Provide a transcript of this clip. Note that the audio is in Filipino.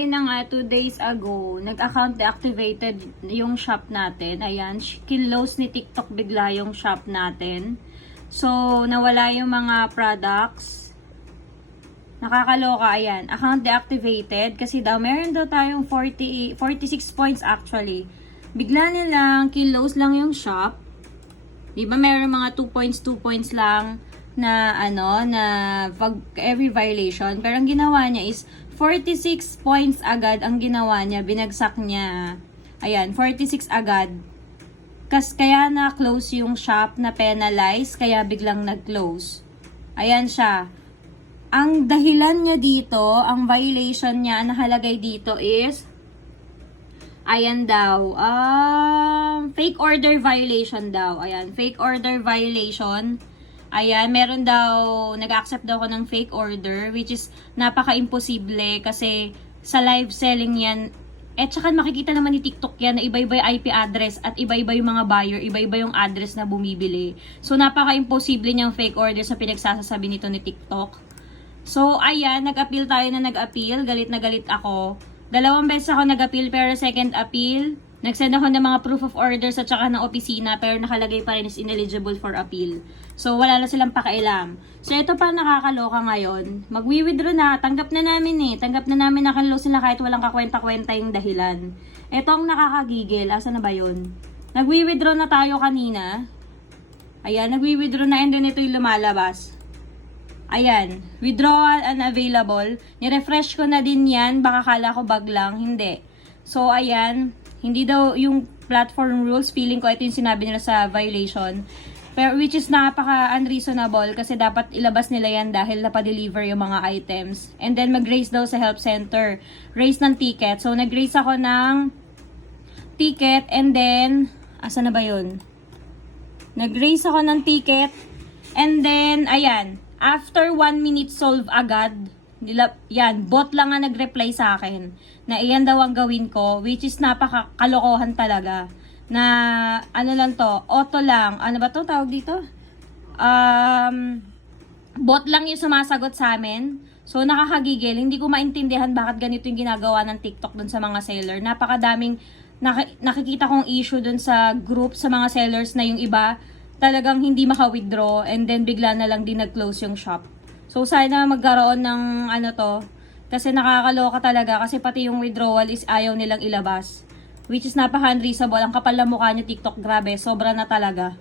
Ayun na nga, 2 days ago, nag-account deactivated yung shop natin. Ayan, kinlose ni TikTok bigla yung shop natin. So, nawala yung mga products. Nakakaloka, ayan. Account deactivated kasi daw, meron daw tayong 46 points actually. Bigla nilang kinlose lang yung shop. Diba meron mga 2 points lang na pag every violation. Pero ang ginawa niya is 46 points agad ang ginawa niya, binagsak niya. Ayan, 46 agad. Kaya na-close yung shop, na penalize, kaya biglang nag-close. Ayan siya. Ang dahilan niya dito, ang violation niya, ang nakalagay dito is, ayan daw, fake order violation daw. Ayan, fake order violation. Ayan, meron daw, nag-accept daw ko ng fake order, which is napaka-imposible kasi sa live selling yan. At saka makikita naman ni TikTok yan na iba-iba yung IP address at iba-iba yung mga buyer, iba-iba yung address na bumibili. So, napaka-imposible niyang fake order sa pinagsasasabi nito ni TikTok. So, ayan, nag-appeal tayo na nag-appeal. Galit na galit ako. 2 beses ako nag-appeal pero second appeal, nag-send ako ng mga proof of orders at saka ng opisina pero nakalagay pa rin is ineligible for appeal. So, wala na silang pakialam. So, ito pa nakakaloka ngayon. Mag-withdraw na. Tanggap na namin Tanggap na namin na kanlo sila kahit walang kakwenta-kwenta yung dahilan. Ito ang nakakagigil. Asa na ba yun? Nag-withdraw na tayo kanina. Ayan, nag-withdraw na and then ito yung lumalabas. Ayan, withdrawal unavailable. Ni-refresh ko na din yan. Baka kala ko bug lang. Hindi. So, ayan. Hindi daw yung platform rules. Feeling ko ito yung sinabi nila sa violation. Pero which is napaka-unreasonable kasi dapat ilabas nila yan dahil napadeliver yung mga items. And then mag-raise daw sa help center. Raise ng ticket. So, nag-raise ako ng ticket and then, asa na ba yun? Nag-raise ako ng ticket and then, ayan. After 1 minute solve agad, yan, bot lang nga nag-reply sa akin na iyan daw ang gawin ko, which is napaka-kalokohan talaga. Na, ano lang to, auto lang. Ano ba to tawag dito? Bot lang yung sumasagot sa amin. So, nakakagigil. Hindi ko maintindihan bakit ganito yung ginagawa ng TikTok dun sa mga seller. Napakadaming nakikita kong issue dun sa group sa mga sellers na yung iba talagang hindi maka-withdraw and then bigla na lang din nag-close yung shop. So, sana magkaroon ng kasi nakakaloka talaga kasi pati yung withdrawal is ayaw nilang ilabas. Which is napaka-unreasonable. Ang kapal na mukha niyo TikTok, grabe. Sobra na talaga.